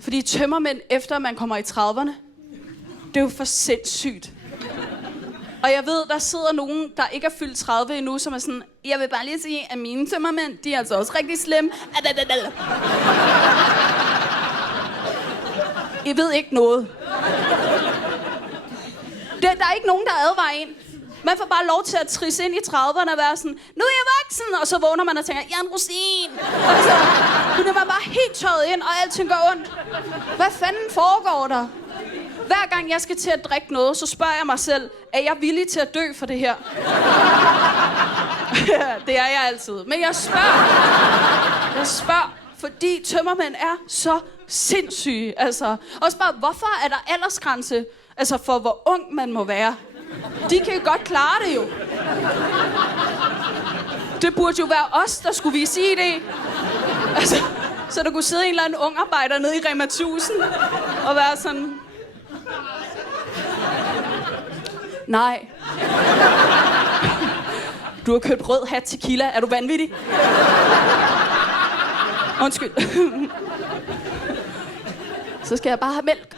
Fordi tømmermænd, efter man kommer i 30'erne, det er jo for sindssygt. Og jeg ved, der sidder nogen, der ikke er fyldt 30 endnu, som er sådan, jeg vil bare lige sige, at mine tømmermænd, de er altså også rigtig slemme. I ved ikke noget. Der er ikke nogen, der advarer en. Man får bare lov til at trisse ind i 30'erne og være sådan, nu er jeg voksen, og så vågner man og tænker, jeg er en rosin. Altså, hun er bare helt tørret ind, og alting går ondt. Hvad fanden foregår der? Hver gang jeg skal til at drikke noget, så spørger jeg mig selv, er jeg villig til at dø for det her? Det er jeg altid. Men jeg spørger, fordi tømmermænd er så sindssyge. Altså, også bare, hvorfor er der aldersgrænse altså for, hvor ung man må være? De kan jo godt klare det jo. Det burde jo være os, der skulle vise ID. Altså, så der kunne sidde en eller anden ung arbejder nede i Rema 1000 og være sådan... Nej. Du har købt rød hat tequila. Er du vanvittig? Undskyld. Så skal jeg bare have mælk.